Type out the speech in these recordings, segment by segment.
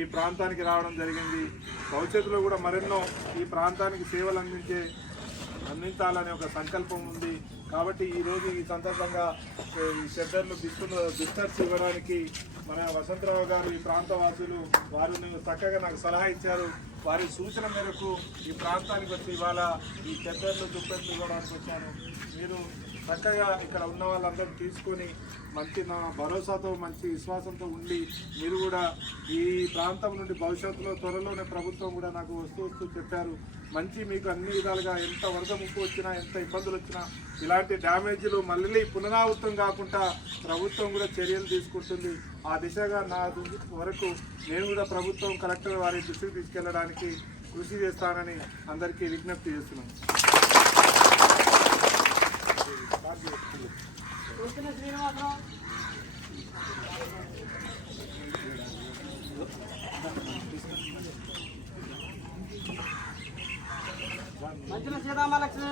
ఈ ప్రాంతానికి రావడం జరిగింది. భవిష్యత్తులో కూడా మరెన్నో ఈ ప్రాంతానికి సేవలు అందించాలనే ఒక సంకల్పం ఉంది. కాబట్టి ఈరోజు ఈ సందర్భంగా ఈ షెడ్డర్లు బిస్టర్స్ ఇవ్వడానికి మన వసంతరావు గారు ఈ ప్రాంత వాసులు వారు చక్కగా నాకు సలహా ఇచ్చారు. వారి సూచన మేరకు ఈ ప్రాంతానికి వచ్చి ఇవాళ ఈ షెడ్డర్లు దుప్పట్లు ఇవ్వడానికి వచ్చాను. మీరు చక్కగా ఇక్కడ ఉన్న వాళ్ళందరూ తీసుకొని మంచి నా భరోసాతో మంచి విశ్వాసంతో ఉండి మీరు కూడా ఈ ప్రాంతం నుండి భవిష్యత్తులో త్వరలోనే ప్రభుత్వం కూడా నాకు వస్తూ చెప్పారు. మంచి మీకు అన్ని విధాలుగా ఎంత వరద ముప్పు వచ్చినా ఎంత ఇబ్బందులు వచ్చినా ఇలాంటి డ్యామేజ్లు మళ్ళీ పునరావృతం కాకుండా ప్రభుత్వం కూడా చర్యలు తీసుకుంటుంది. ఆ దిశగా నా వరకు నేను కూడా ప్రభుత్వం కలెక్టర్ వారి దృష్టికి తీసుకెళ్లడానికి కృషి చేస్తానని అందరికీ విజ్ఞప్తి చేస్తున్నాను. మంచిగా సీతామహాలక్ష్మి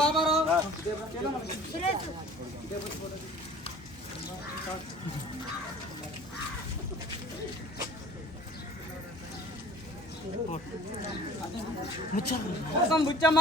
బాబారావు బుచ్చమ్మ